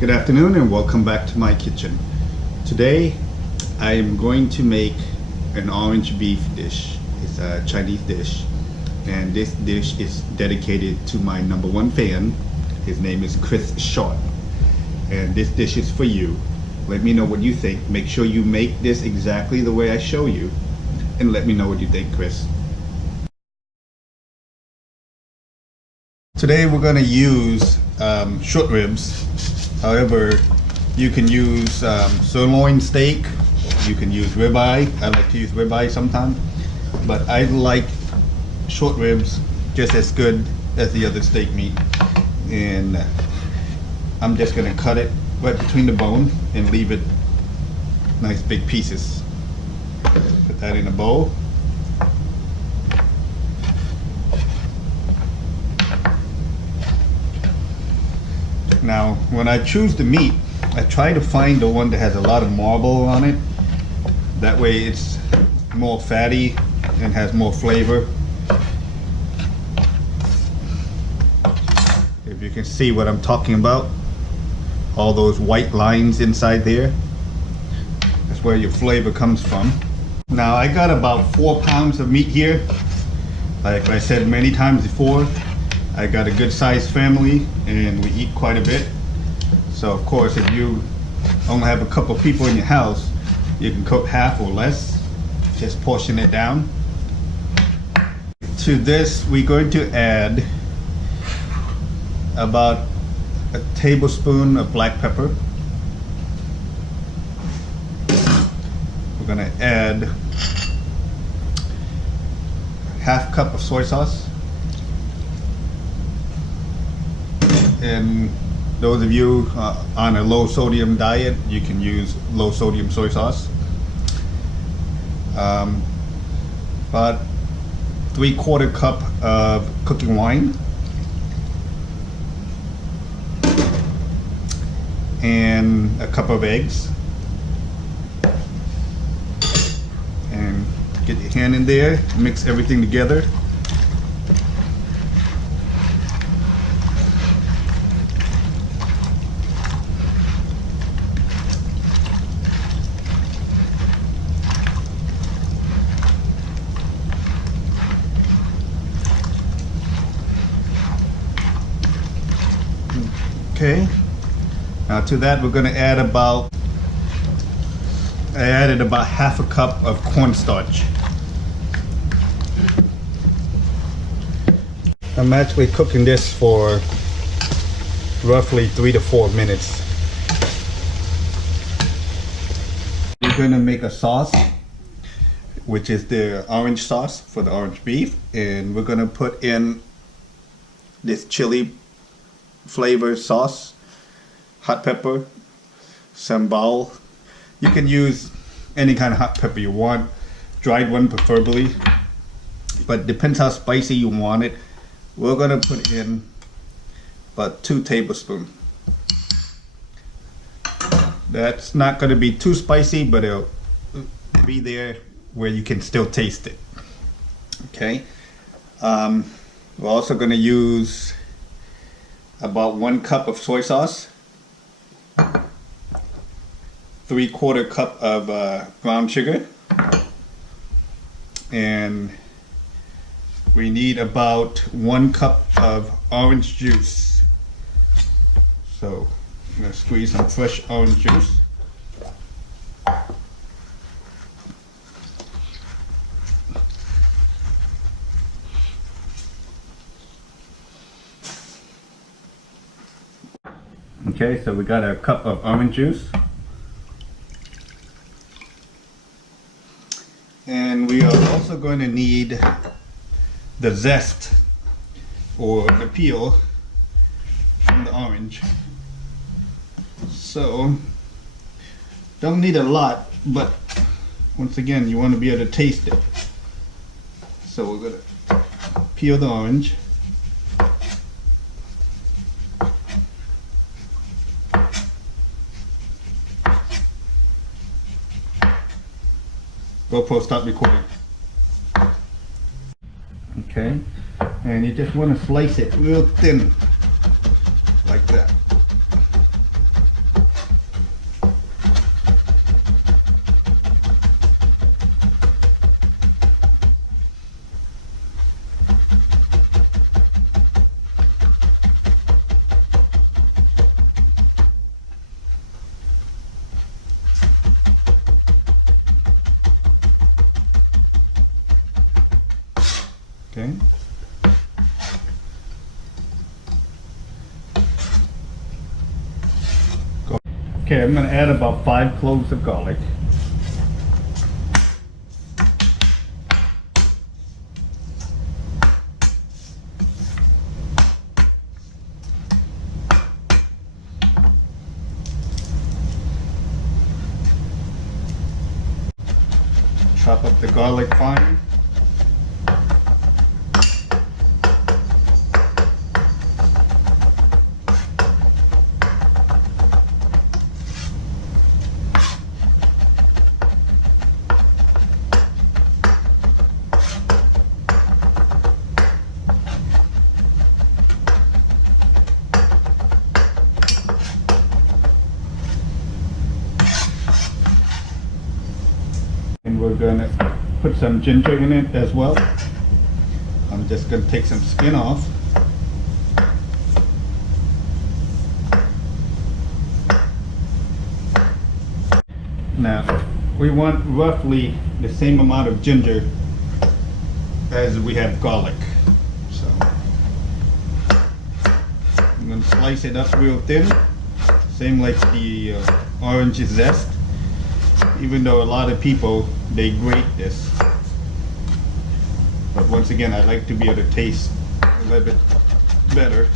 Good afternoon and welcome back to my kitchen. Today I am going to make an orange beef dish. It's a Chinese dish, and this dish is dedicated to my #1 fan. His name is Sharpe, and this dish is for you. Let me know what you think. Make sure you make this exactly the way I show you, and let me know what you think, Chris. Today we're going to use short ribs. However, you can use sirloin steak, you can use ribeye. I like to use ribeye sometimes, but I like short ribs just as good as the other steak meat. And I'm just going to cut it right between the bone and leave it nice big pieces. Put that in a bowl. Now, when I choose the meat, I try to find the one that has a lot of marble on it. That way it's more fatty and has more flavor. If you can see what I'm talking about, all those white lines inside there, that's where your flavor comes from. Now, I got about 4 pounds of meat here. Like I said many times before, I got a good sized family and we eat quite a bit. So of course, if you only have a couple of people in your house, you can cook half or less. Just portion it down. To this, we're going to add about a tablespoon of black pepper. We're going to add ½ cup of soy sauce. And those of you on a low sodium diet, you can use low sodium soy sauce. About 3/4 cup of cooking wine. And a cup of eggs. And get your hand in there, mix everything together. Okay, now to that we're going to add I added about ½ cup of cornstarch. I'm actually cooking this for roughly 3 to 4 minutes. We're going to make a sauce, which is the orange sauce for the orange beef, and we're going to put in this chili flavor sauce, hot pepper, sambal. You can use any kind of hot pepper you want, dried one preferably, but depends how spicy you want it. We're going to put in about 2 tablespoons. That's not going to be too spicy, but it'll be there where you can still taste it. Okay, we're also going to use about 1 cup of soy sauce, 3/4 cup of brown sugar, and we need about 1 cup of orange juice. So I'm going to squeeze some fresh orange juice. Okay, so we got a cup of orange juice. And we are also going to need the zest or the peel from the orange. So, don't need a lot, but once again, you want to be able to taste it. So we're going to peel the orange. GoPro, stop recording. Okay, and you just want to slice it real thin, like that. Okay, I'm going to add about 5 cloves of garlic. Chop up the garlic fine. And we're gonna put some ginger in it as well. I'm just gonna take some skin off. Now, we want roughly the same amount of ginger as we have garlic. So, I'm gonna slice it up real thin, same like the orange zest. Even though a lot of people, they grate this. But once again, I like to be able to taste a little bit better.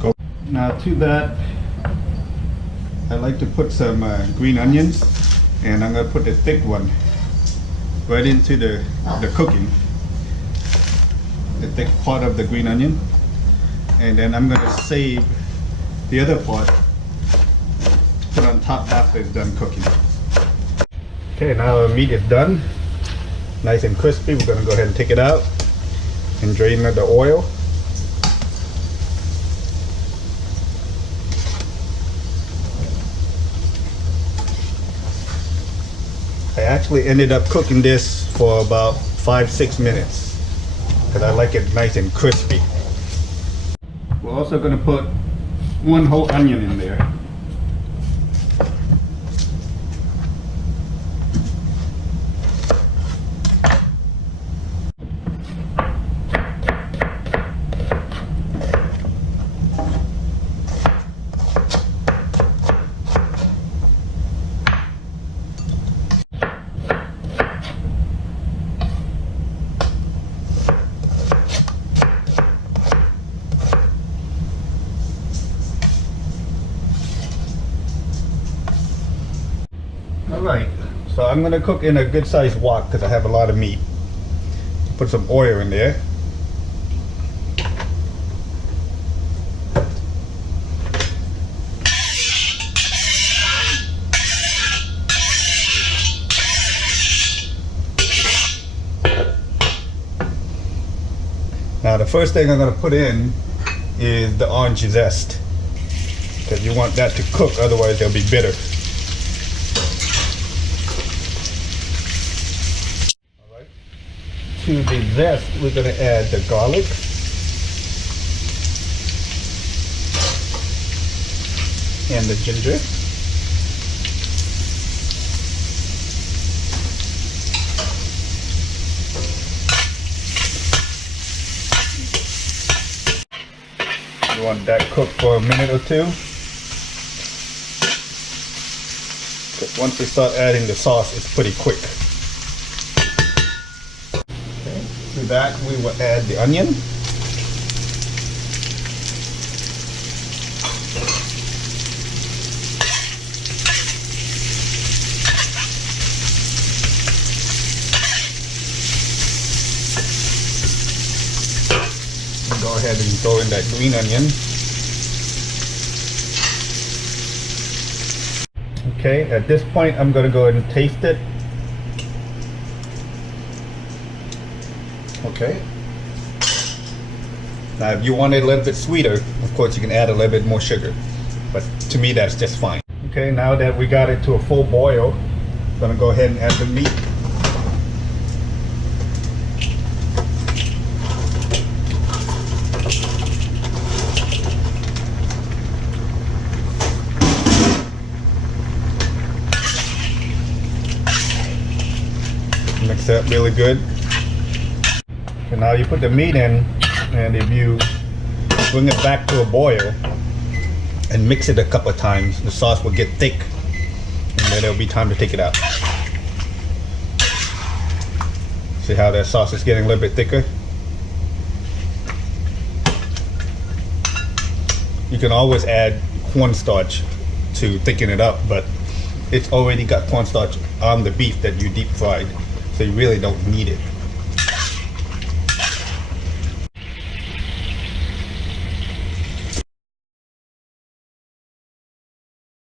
Go. Now to that, I like to put some green onions, and I'm going to put the thick one right into the cooking, the thick part of the green onion, and then I'm going to save the other part to put on top after it's done cooking. Okay, now our meat is done, nice and crispy. We're going to go ahead and take it out and drain the oil. I actually ended up cooking this for about 5-6 minutes because I like it nice and crispy. We're also going to put 1 whole onion in there. Alright, so I'm going to cook in a good sized wok because I have a lot of meat. Put some oil in there. Now the first thing I'm going to put in is the orange zest, because you want that to cook, otherwise they'll be bitter. To the zest, we're going to add the garlic, and the ginger, you want that cooked for a minute or two, because once you start adding the sauce, it's pretty quick. To that, we will add the onion. Go ahead and throw in that green onion. Okay, at this point, I'm going to go ahead and taste it. Okay. Now if you want it a little bit sweeter, of course you can add a little bit more sugar. But to me that's just fine. Okay, now that we got it to a full boil, I'm going to go ahead and add the meat. mix it up really good. And now you put the meat in, and if you bring it back to a boil and mix it a couple of times, the sauce will get thick, and then it'll be time to take it out. See how that sauce is getting a little bit thicker? You can always add cornstarch to thicken it up, but it's already got cornstarch on the beef that you deep fried, so you really don't need it.